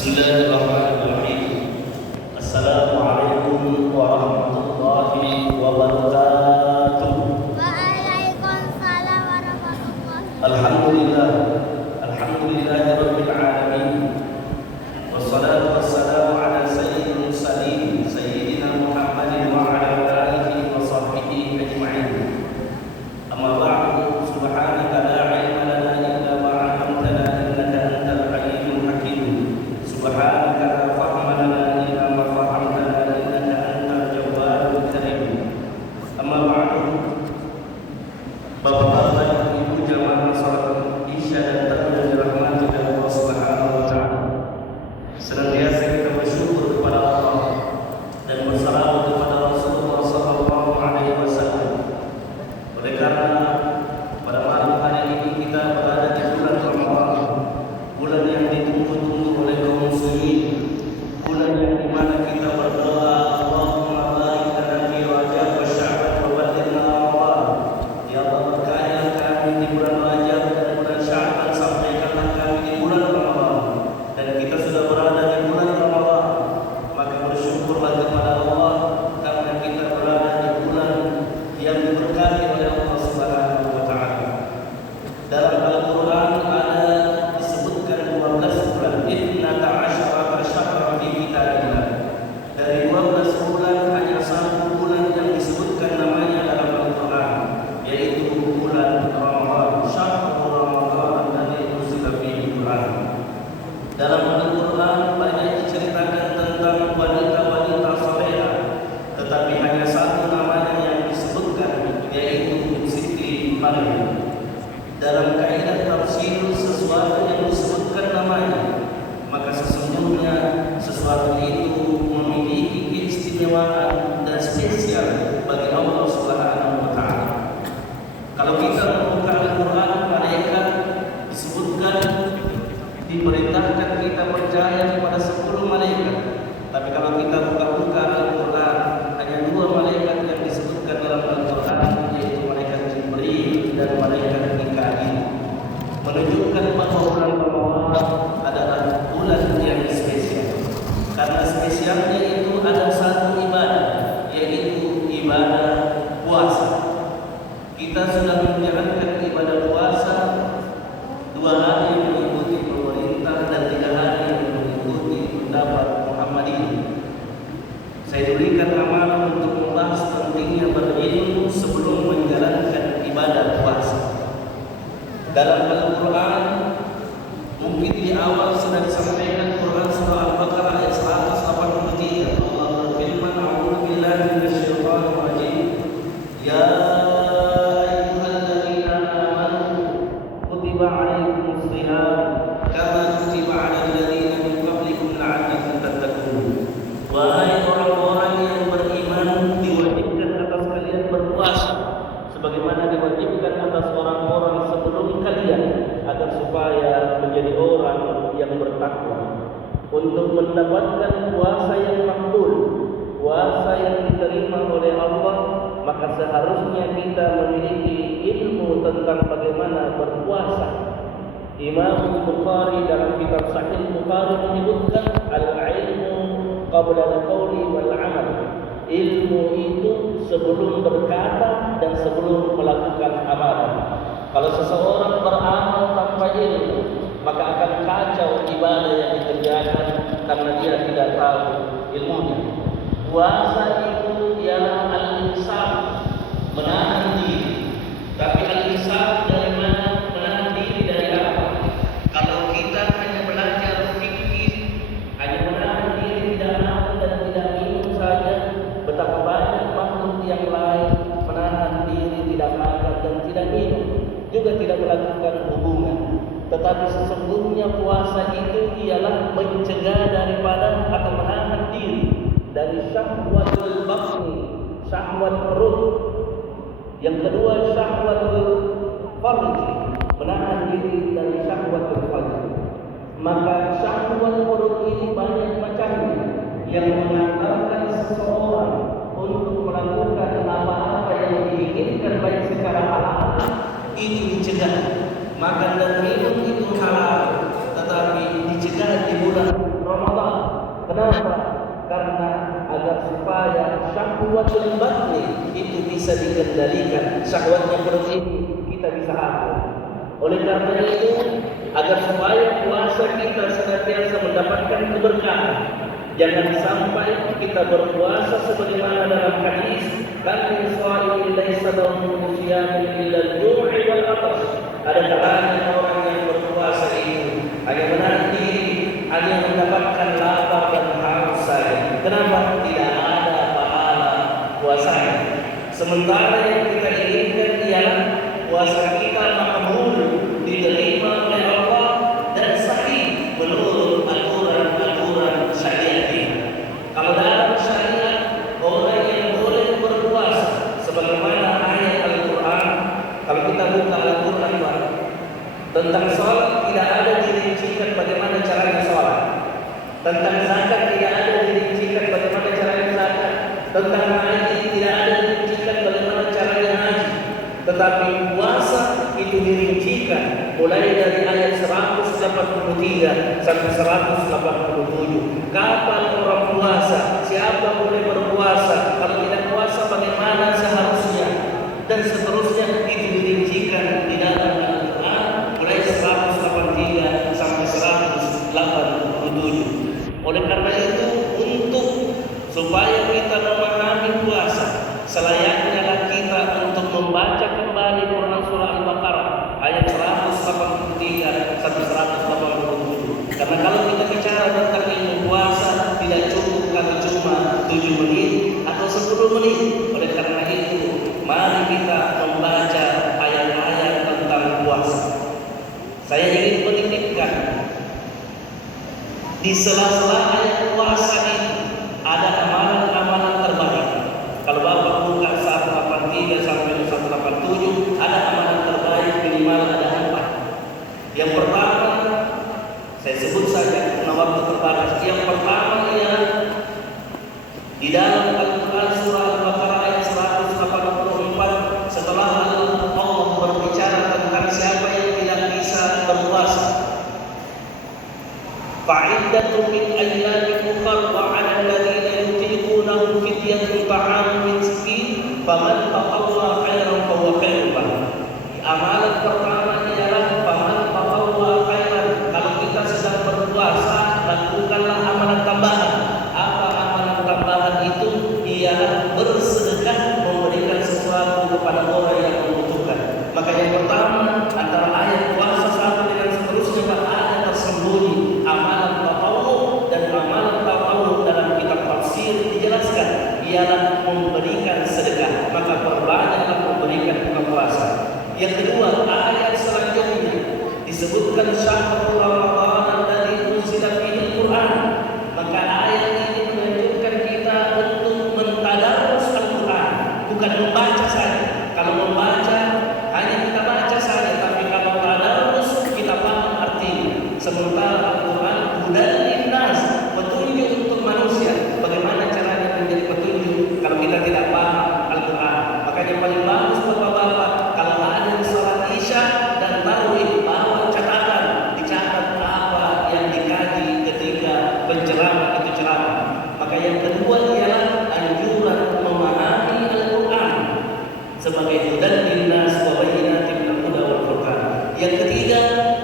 Bismillahirrahmanirrahim. Assalamualaikum warahmatullahi wabarakatuh. Waalaikumsalam warahmatullahi wabarakatuh. Alhamdulillahirabbil alamin. Wassalatu wassalamu ala sayyidil mursalin sayyidina Muhammadin wa ala alihi wa sahbihi ajma'in. Amma ba'du, subhanaka la ilma lana illa ma 'allamtana innaka antal alimul hakim. Subhanaka la fahma lana illa ma fahamtana innaka antal jawwadul karim. Amma ba'du, Bapak-bapak, Ibu jamaah salat Isya dan Tahajud yang dirahmati Allah Subhanahu wa taala. Senantiasa kita bersyukur kepada Allah dan bersalawat kepada Rasulullah sallallahu alaihi wasallam. Oleh karena pada malam hari ini kita berada di bulan Ramadan, bulan yang ditunggu-tunggu oleh kaum muslimin, bulan yang dimana kita berdoa, Allahumma barik lana fi Rajab wa Sya'ban wa ballighna Ramadan. Ya Allah, berkailah kami di bulan Rajab dan bulan Sya'ban, sampaikanlah kami di bulan Ramadan. Dan kita sudah berada di bulan Ramadan, maka bersyukurlah kepada Allah karena kita berada di bulan yang diberkahi oleh Allah Subhanahu wa taala. Dalam Al-Qur'an ada disebutkan 12 bulan, 12 syahra fi kitabillah. Dari 12 bulan hanya satu bulan yang disebutkan namanya dalam Al-Qur'an, yaitu bulan Ramadan. Syahrul Ramadan alladzi unzila fihi Al-Qur'an. Dalam Al-Qur'an banyak diceritakan tentang wanita-wanita salehah, tetapi hanya satu namanya yang disebutkan, yaitu Siti Maryam. Dalam kaidah tafsir, sesuatu yang disebutkan namanya, maka sesungguhnya sesuatu itu memiliki keistimewaan dan spesial bagi Allah Subhanahu wa taala. Kalau kita membuka Al-Qur'an, malaikat disebutkan, diperintahkan kita percaya kepada 10 malaikat. Tapi kalau kita buka Al-Qur'an, hanya 2 malaikat yang disebutkan dalam Al-Qur'an, yaitu malaikat Jibril dan malaikat Mikail. Menunjukkan bahwa bulan Ramadan adalah bulan yang spesial. Karena spesialnya itu ada satu ibadah, yaitu ibadah puasa. Kita sudah menjalankan ibadah puasa 2 hari mengikuti pemerintah dan 3 hari mengikuti pendapat Muhammadiyah. Saya diberikan amanah untuk membahas pentingnya berilmu sebelum menjalankan ibadah puasa. Dalam Al-Quran, mungkin di awal sudah disampaikan Quran surah Al-Baqarah ayat 183. Allah berfirman, "A'udzu billahi minasyaitonir rajim. Ya ayyuhalladzina amanu kutiba 'alaikumus shiyam kama kutiba 'alal ladzina min qablikum la'allakum tattaqun." Wahai orang-orang yang beriman, diwajibkan atas kalian berpuasa sebagaimana diwajibkan atas orang-orang sebelum kalian, agar supaya menjadi orang yang bertakwa. Untuk mendapatkan puasa yang makbul, puasa yang diterima oleh Allah, maka seharusnya kita memiliki ilmu tentang bagaimana berpuasa. Imam Bukhari dalam kitab Sahih Bukhari menyebutkan al-ilmu qabla al-qawli wal 'amal. Ilmu itu sebelum berkata dan sebelum melakukan amalan. Kalau seseorang beramal tanpa ilmu, maka akan kacau ibadah yang dikerjakan karena dia tidak tahu ilmunya. Puasa itu ialah al-insaf, menahan diri. Tapi al-insaf dari mana? Menahan diri dari apa? Kalau kita hanya belajar fikih, hanya menahan diri tidak makan dan tidak minum saja, betapa banyak makhluk yang lain menahan diri tidak makan dan tidak minum, juga tidak melakukan hubungan. Tetapi sesungguhnya puasa itu ialah mencegah daripada atau menahan diri dari syahwatul batni, syahwat perut. Yang kedua syahwatul farj, menahan diri dari syahwatul farj. Maka syahwat perut ini banyak macamnya yang mengantarkan seseorang untuk melakukan apa-apa yang diinginkan baik secara halal, itu dicegah. Makan dan minum itu halal, tetapi dicegah di bulan Kenapa? Karena agar supaya syahwatul batni itu bisa dikendalikan, syahwatnya perut ini kita bisa atur. Oleh karena itu, agar supaya puasa kita senantiasa mendapatkan keberkahan, jangan sampai kita berpuasa sebagaimana dalam hadis, kan min shaimin laisa lahu siyamun illa al-ju'i wal 'atash. Ada kalanya orang yang berpuasa itu hanya menahan diri, hanya mendapatkan lapar dan haus saja. Kenapa? Tidak ada pahala puasanya. Sementara yang kita inginkan ialah puasa kita makbul, diterima oleh Allah dan sahih menurut aturan syariat. Kalau dalam syariat orang yang boleh berpuasa sebagaimana ayat Al-Quran, kalau kita buka Al-Quran tentang sholat tidak ada dirincikan bagaimana caranya sholat, tentang zakat tidak ada dirincikan bagaimana caranya zakat, tentang haji tidak ada dirincikan bagaimana caranya haji. Tetapi puasa itu dirincikan mulai dari ayat 183 sampai 187. Kapan orang puasa? Siapa boleh berpuasa? Kalau tidak puasa bagaimana seharusnya? Dan seterusnya itu dirincikan di dalam Al-Quran mulai 183 sampai 187. Oleh karena itu, untuk supaya kita memahami puasa, selayaknya kita untuk membaca kembali Quran surah Al-Baqarah ayat 183 sampai 187. Karena kalau kita bicara tentang ilmu puasa tidak cukup kalau cuma 7 menit atau 10 menit. Oleh karena itu, mari kita membaca ayat-ayat tentang puasa. Saya ingin menitipkan di sela-sela ayat puasa ini ada amalan-amalan terbaik. Kalau Bapak buka 183 sampai 187, ada amalan terbaik minimal ada 4. Yang pertama, saya sebut saja karena waktu terbatas. Yang pertama ialah di dalam Al-Quran surah Al-Baqarah ayat 184, setelah Allah berbicara tentang siapa yang tidak bisa berpuasa, fa'iddatun min ayyamin ukhar wa 'alal ladzina yutiqunahu fidyatun ta'amu miskin faman tatawwa khairan fa huwa khairun lahu. Amalan pertama ialah faman tatawwa khairan. Kalau kita sedang berpuasa, lakukanlah amalan tambahan. Apa amalan tambahan itu? Ialah bersedekah, memberikan sesuatu kepada orang yang membutuhkan. Maka yang pertama antara ayat puasa satu dengan seterusnya ada tersembunyi amalan tatawwu, dan amalan tatawwu dalam kitab tafsir dijelaskan ialah memberikan sedekah. Maka perbanyaklah memberikan buka puasa. Yang kedua, ayat selanjutnya disebutkan syahrul Ramadan alladzi unzila fihi al-Qur'an. Maka ayat ini menunjukkan kita untuk mentadarus Al-Qur'an, bukan membaca saja. Kalau membaca hanya kita baca saja, tapi kalau tadarus kita paham artinya. Sementara Al-Quran hudan linnas, petunjuk untuk manusia. Bagaimana caranya menjadi petunjuk kalau kita tidak paham Al-Quran? Makanya paling bagus Bapak-bapak kalau ada salat Isya dan tarawih, bawa catatan, dicatat apa yang dikaji ketika penceramah itu ceramah. Maka yang kedua ialah anjuran memahami Al-Quran sebagai hudan linnas wa bayyinatin minal huda wal furqan. Yang ketiga,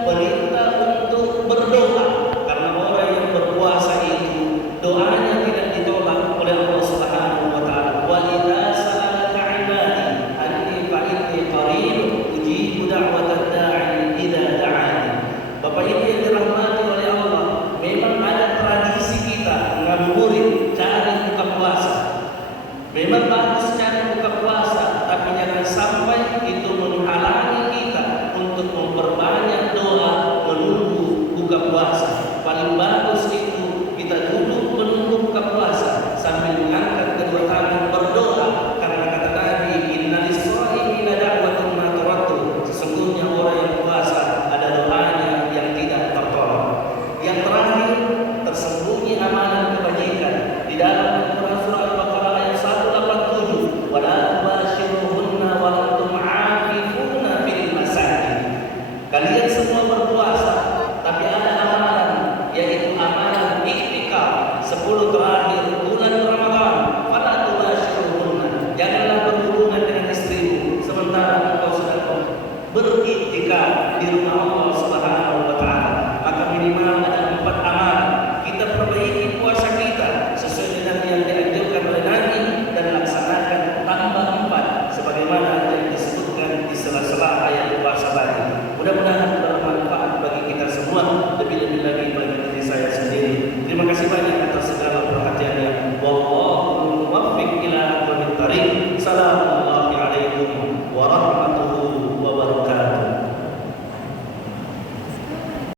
perintah untuk berdoa, karena orang yang iktikaf di rumah Allah